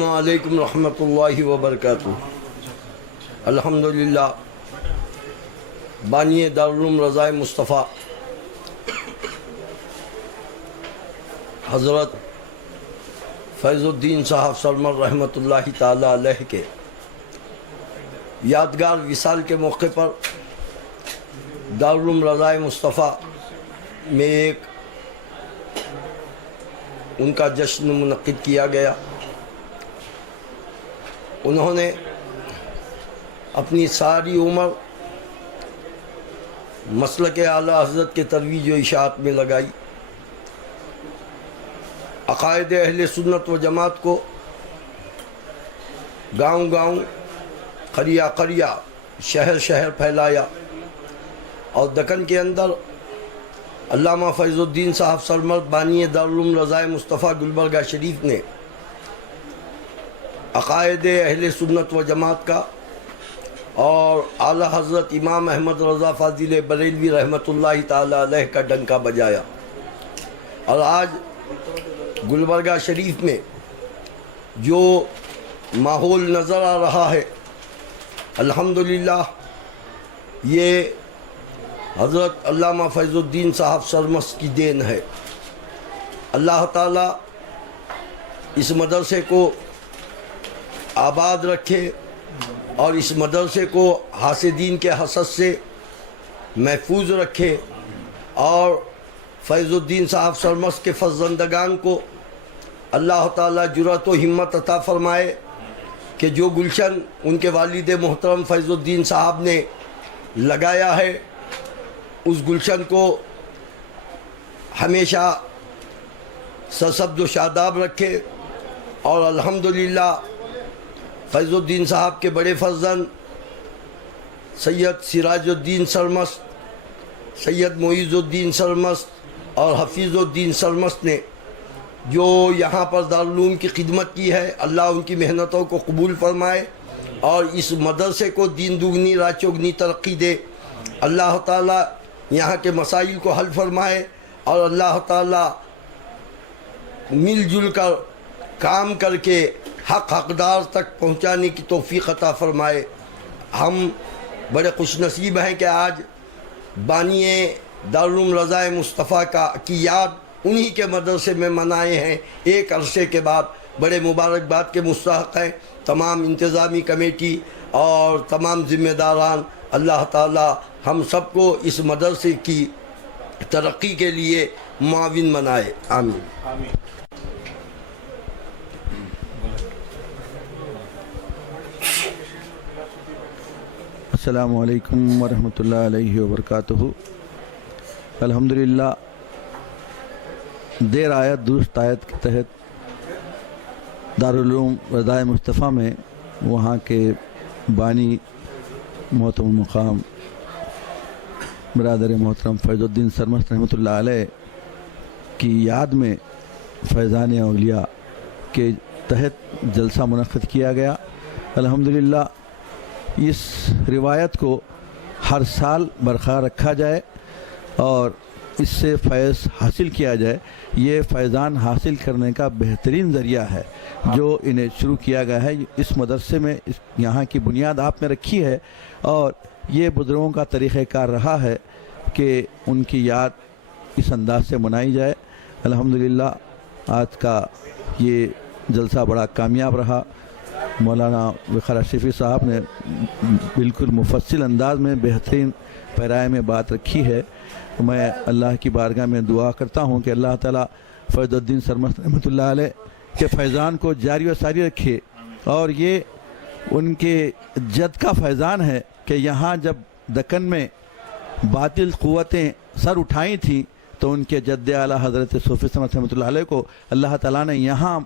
السلام علیکم ورحمۃ اللہ وبرکاتہ۔ الحمدللہ بانی دارالعلوم رضائے مصطفیٰ حضرت فیض الدین صاحب سرمد رحمۃ اللہ تعالی علیہ کے یادگار وصال کے موقع پر دارالعلوم رضائے مصطفیٰ میں ایک ان کا جشن منعقد کیا گیا۔ انہوں نے اپنی ساری عمر مسلک اعلیٰ حضرت کے ترویج و اشاعت میں لگائی۔ عقائد اہل سنت و جماعت کو گاؤں گاؤں، قریہ قریہ، شہر شہر پھیلایا، اور دکن کے اندر علامہ فیض الدین صاحب سرمد بانی دارالعلوم رضائے مصطفیٰ گلبرگہ شریف نے عقائد اہل سنت و جماعت کا اور اعلیٰ حضرت امام احمد رضا فاضل بریلوی رحمۃ اللہ تعالی علیہ کا ڈنکا بجایا، اور آج گلبرگہ شریف میں جو ماحول نظر آ رہا ہے، الحمدللہ یہ حضرت علامہ فیض الدین صاحب سرمست کی دین ہے۔ اللہ تعالیٰ اس مدرسے کو آباد رکھے اور اس مدرسے کو حاسدین کے حسد سے محفوظ رکھے، اور فیض الدین صاحب سرمست کے فرزندگان کو اللہ تعالیٰ جرأت و ہمت عطا فرمائے کہ جو گلشن ان کے والد محترم فیض الدین صاحب نے لگایا ہے، اس گلشن کو ہمیشہ سرسبز و شاداب رکھے۔ اور الحمدللہ فیض الدین صاحب کے بڑے فرزند سید سراج الدین سرمست، سید معیز الدین سرمست اور حفیظ الدین سرمست نے جو یہاں پر دارالعلوم کی خدمت کی ہے، اللہ ان کی محنتوں کو قبول فرمائے اور اس مدرسے کو دین دگنی رات چوگنی ترقی دے۔ اللہ تعالیٰ یہاں کے مسائل کو حل فرمائے، اور اللہ تعالیٰ مل جل کر کام کر کے حق حقدار تک پہنچانے کی توفیق عطا فرمائے۔ ہم بڑے خوش نصیب ہیں کہ آج بانی دارالعلوم رضائے مصطفیٰ کی یاد انہی کے مدرسے میں منائے ہیں۔ ایک عرصے کے بعد بڑے مبارکباد کے مستحق ہیں تمام انتظامی کمیٹی اور تمام ذمہ داران۔ اللہ تعالی ہم سب کو اس مدرسے کی ترقی کے لیے معاون بنائے، آمین۔ السلام علیکم ورحمۃ اللہ علیہ وبرکاتہ۔ الحمدللہ دیر آیت درست آیت کے تحت دارالعلوم رضائے مصطفیٰ میں وہاں کے بانی محترم المقام برادر محترم فیض الدین سرمست رحمۃ اللہ علیہ کی یاد میں فیضان اولیاء کے تحت جلسہ منعقد کیا گیا۔ الحمدللہ اس روایت کو ہر سال برقرار رکھا جائے اور اس سے فیض حاصل کیا جائے۔ یہ فیضان حاصل کرنے کا بہترین ذریعہ ہے جو انہیں شروع کیا گیا ہے۔ اس مدرسے میں یہاں کی بنیاد آپ نے رکھی ہے، اور یہ بزرگوں کا طریقہ کار رہا ہے کہ ان کی یاد اس انداز سے منائی جائے۔ الحمدللہ آج کا یہ جلسہ بڑا کامیاب رہا۔ مولانا وقار اشرفی صاحب نے بالکل مفصل انداز میں بہترین پیرائے میں بات رکھی ہے۔ میں اللہ کی بارگاہ میں دعا کرتا ہوں کہ اللہ تعالیٰ فیض الدین سرمست رحمۃ اللہ علیہ کے فیضان کو جاری و ساری رکھے، اور یہ ان کے جد کا فیضان ہے کہ یہاں جب دکن میں باطل قوتیں سر اٹھائی تھیں تو ان کے جد اعلیٰ حضرت صوفی سرمست رحمۃ اللہ علیہ کو اللہ تعالیٰ نے یہاں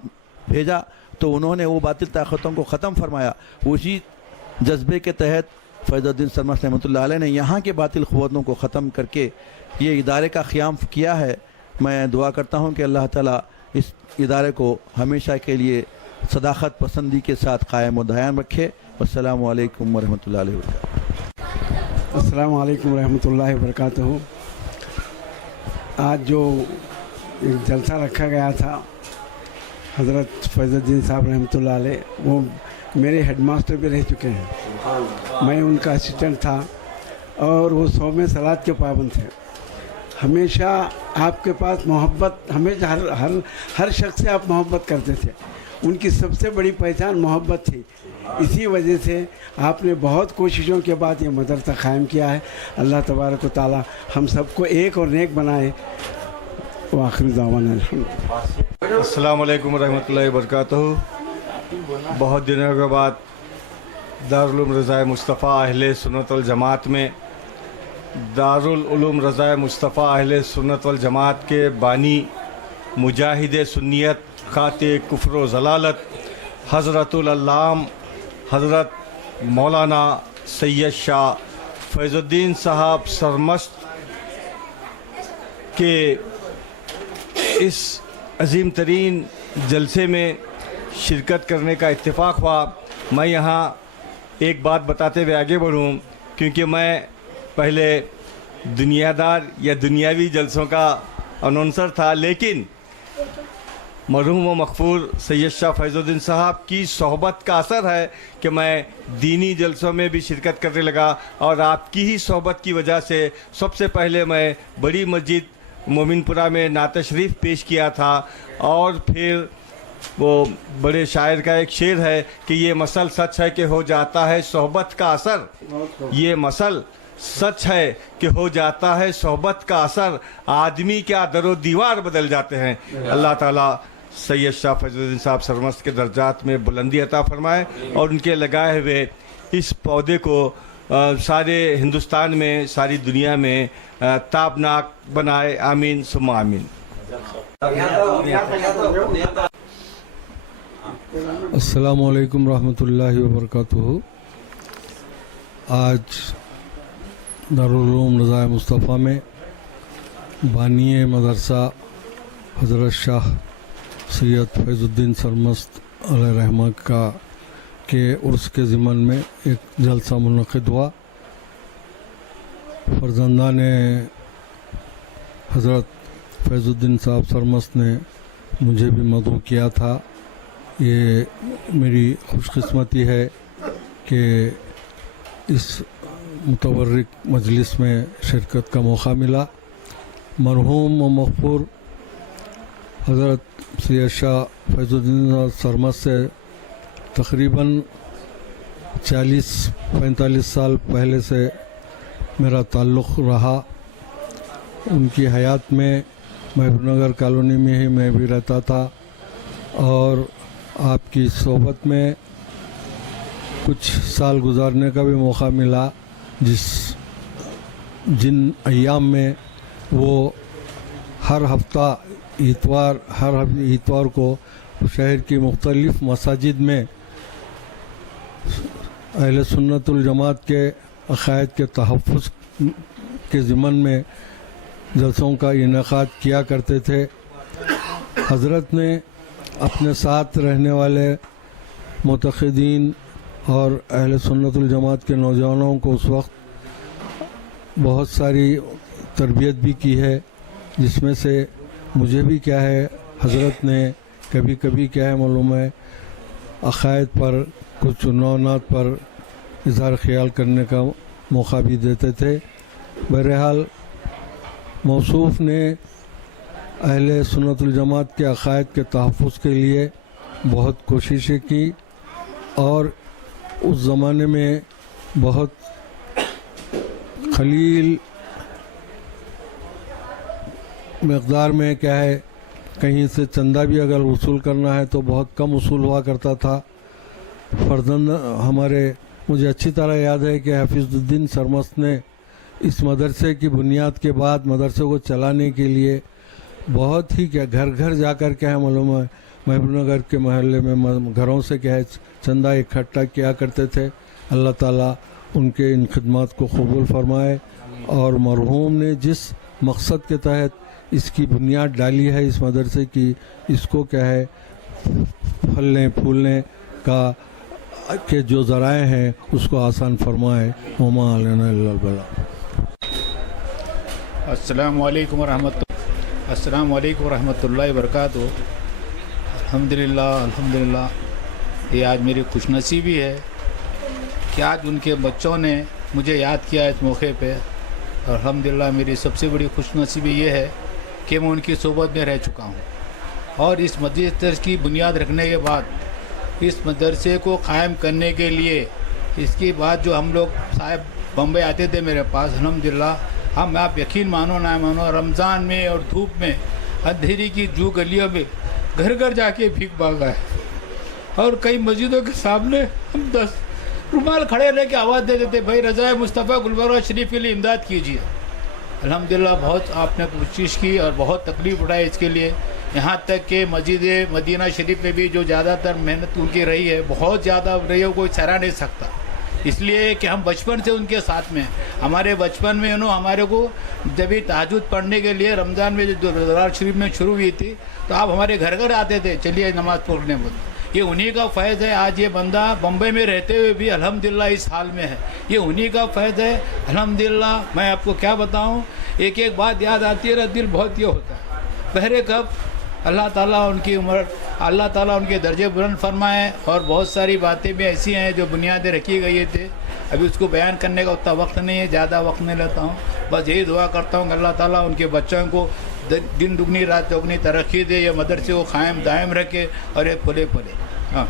بھیجا، تو انہوں نے وہ باطل طاقتوں کو ختم فرمایا۔ اسی جذبے کے تحت فیض الدین سرمست رحمۃ اللہ علیہ نے یہاں کے باطل قوتوں کو ختم کر کے یہ ادارے کا قیام کیا ہے۔ میں دعا کرتا ہوں کہ اللہ تعالیٰ اس ادارے کو ہمیشہ کے لیے صداقت پسندی کے ساتھ قائم و دائم رکھے۔ السلام علیکم ورحمۃ اللہ علیہ وبرکاتہ۔ السلام علیکم ورحمۃ اللہ وبرکاتہ۔ آج جو ایک جلسہ رکھا گیا تھا حضرت فیض الدین صاحب رحمتہ اللہ علیہ، وہ میرے ہیڈ ماسٹر بھی رہ چکے ہیں، میں ان کا اسسٹنٹ تھا، اور وہ 100 صلات کے پابند تھے. ہمیشہ آپ کے پاس محبت، ہمیشہ ہر شخص سے آپ محبت کرتے تھے. ان کی سب سے بڑی پہچان محبت تھی. اسی وجہ سے آپ نے بہت کوششوں کے بعد یہ مدرسہ قائم کیا ہے. اللہ تبارک و تعالی ہم سب کو ایک اور نیک بنائے. وآخر دعوانا الحمد. السلام علیکم ورحمۃ اللہ وبرکاتہ. بہت دنوں کے بعد دارالعلوم رضائے مصطفیٰ اہل سنت والجماعت میں دارالعلوم رضائے مصطفیٰ اہل سنت والجماعت کے بانی، مجاہد سنیت، قاطع کفر و ضلالت، حضرت العلام حضرت مولانا سید شاہ فیض الدین صاحب سرمست کے اس عظیم ترین جلسے میں شرکت کرنے کا اتفاق ہوا. میں یہاں ایک بات بتاتے ہوئے آگے بڑھوں، کیونکہ میں پہلے دنیا دار یا دنیاوی جلسوں کا اناؤنسر تھا، لیکن مرحوم و مغفور سید شاہ فیض الدین صاحب کی صحبت کا اثر ہے کہ میں دینی جلسوں میں بھی شرکت کرنے لگا، اور آپ کی ہی صحبت کی وجہ سے سب سے پہلے میں بڑی مسجد مومن پورہ میں نعت شریف پیش کیا تھا. اور پھر وہ بڑے شاعر کا ایک شعر ہے کہ یہ مسل سچ ہے کہ ہو جاتا ہے صحبت کا اثر، یہ مسل سچ ہے کہ ہو جاتا ہے صحبت کا اثر، آدمی کیا در و دیوار بدل جاتے ہیں. اللہ تعالیٰ سید شاہ فیض الدین صاحب سرمست کے درجات میں بلندی عطا فرمائے، اور ان کے لگائے ہوئے اس پودے کو سارے ہندوستان میں، ساری دنیا میں تابناک بنائے. آمین ثم آمین. السلام علیکم ورحمۃ اللہ وبرکاتہ. آج دارالعلوم رضائے مصطفیٰ میں بانی مدرسہ حضرت شاہ سید فیض الدین سرمست علیہ رحمہ کے عرس کے ضمن میں ایک جلسہ منعقد ہوا. فرزندان حضرت فیض الدین صاحب سرمست نے مجھے بھی مدعو کیا تھا. یہ میری خوش قسمتی ہے کہ اس متبرک مجلس میں شرکت کا موقع ملا. مرحوم و مغفور حضرت سید شاہ فیض الدین سرمست سے تقریباً 40-45 سال پہلے سے میرا تعلق رہا. ان کی حیات میں محبوب نگر کالونی میں ہی میں بھی رہتا تھا، اور آپ کی صحبت میں کچھ سال گزارنے کا بھی موقع ملا، جن ایام میں وہ ہر ہفتہ ہر اتوار کو شہر کی مختلف مساجد میں اہل سنت الجماعت کے عقائد کے تحفظ کے ضمن میں جلسوں کا انعقاد کیا کرتے تھے. حضرت نے اپنے ساتھ رہنے والے معتقدین اور اہل سنت الجماعت کے نوجوانوں کو اس وقت بہت ساری تربیت بھی کی ہے، جس میں سے مجھے بھی کیا ہے حضرت نے کبھی کبھی کیا ہے معلوم ہے عقائد پر کچھ عنوانات پر اظہار خیال کرنے کا موقع بھی دیتے تھے. بہرحال موصوف نے اہل سنت الجماعت کے عقائد کے تحفظ کے لیے بہت کوششیں کی، اور اس زمانے میں بہت قلیل مقدار میں کیا ہے کہیں سے چندہ بھی اگر وصول کرنا ہے تو بہت کم وصول ہوا کرتا تھا. فرزند ہمارے، مجھے اچھی طرح یاد ہے کہ حفیظ الدین سرمست نے اس مدرسے کی بنیاد کے بعد مدرسے کو چلانے کے لیے بہت ہی کیا گھر گھر جا کر کیا ہے معلوم ہے محبوب نگر کے محلے میں گھروں سے کیا ہے چندہ اکٹھا کیا کرتے تھے. اللہ تعالیٰ ان کے ان خدمات کو قبول فرمائے، اور مرحوم نے جس مقصد کے تحت اس کی بنیاد ڈالی ہے اس مدرسے کی، اس کو کیا ہے پھلنے پھولنے کا کے جو ذرائع ہیں اس کو آسان فرمائے. وما علینا الا البلاغ. السلام علیکم ورحمۃ اللہ وبرکاتہ. الحمدللہ یہ آج میری خوش نصیبی ہے کہ آج ان کے بچوں نے مجھے یاد کیا اس موقع پہ، اور الحمدللہ میری سب سے بڑی خوش نصیبی یہ ہے کہ میں ان کی صحبت میں رہ چکا ہوں، اور اس مدرسے کی بنیاد رکھنے کے بعد اس مدرسے کو قائم کرنے کے لیے اس کے بعد جو ہم لوگ صاحب بمبئی آتے تھے میرے پاس، الحمدللہ ہم آپ یقین مانو نہ مانو رمضان میں اور دھوپ میں اندھیری کی جو گلیوں میں گھر گھر جا کے بھیک مانگا ہے، اور کئی مسجدوں کے سامنے ہم 10 رومال کھڑے رہ کے آواز دے دیتے بھائی رضائے مصطفیٰ گلبرگہ شریف کے لیے امداد کیجیے۔ الحمدللہ بہت آپ نے کوشش کی اور بہت تکلیف اٹھائی اس کے لیے، یہاں تک کہ مسجد مدینہ شریف میں بھی جو زیادہ تر محنت ان کی رہی ہے، بہت زیادہ رہی ہے، کوئی سراہ نہیں سکتا، اس لیے کہ ہم بچپن سے ان کے ساتھ میں ہیں۔ ہمارے بچپن میں ہمارے کو جبھی تہجد پڑھنے کے لیے رمضان میں جو دربار شریف میں شروع ہوئی تھی تو آپ ہمارے گھر گھر آتے تھے، چلیے نماز پڑھنے کو۔ یہ انہی کا فیض ہے، آج یہ بندہ بمبئی میں رہتے ہوئے بھی الحمدللہ اس حال میں ہے، یہ انہی کا فیض ہے الحمدللہ۔ میں آپ کو کیا بتاؤں، ایک ایک بات یاد آتی ہے، دل بہت یہ ہوتا ہے۔ پہلے کب اللہ تعالیٰ ان کی عمر، اللہ تعالیٰ ان کے درجے بلند فرمائے، اور بہت ساری باتیں بھی ایسی ہیں جو بنیادیں رکھی گئی تھے، ابھی اس کو بیان کرنے کا اتنا وقت نہیں ہے، زیادہ وقت نہیں لیتا ہوں، بس یہی دعا کرتا ہوں کہ اللہ تعالیٰ ان کے بچوں کو دن دگنی رات چوگنی ترقی دے، یہ مدرسے کو قائم دائم رکھے اور یہ پھلے پھلے۔ ہاں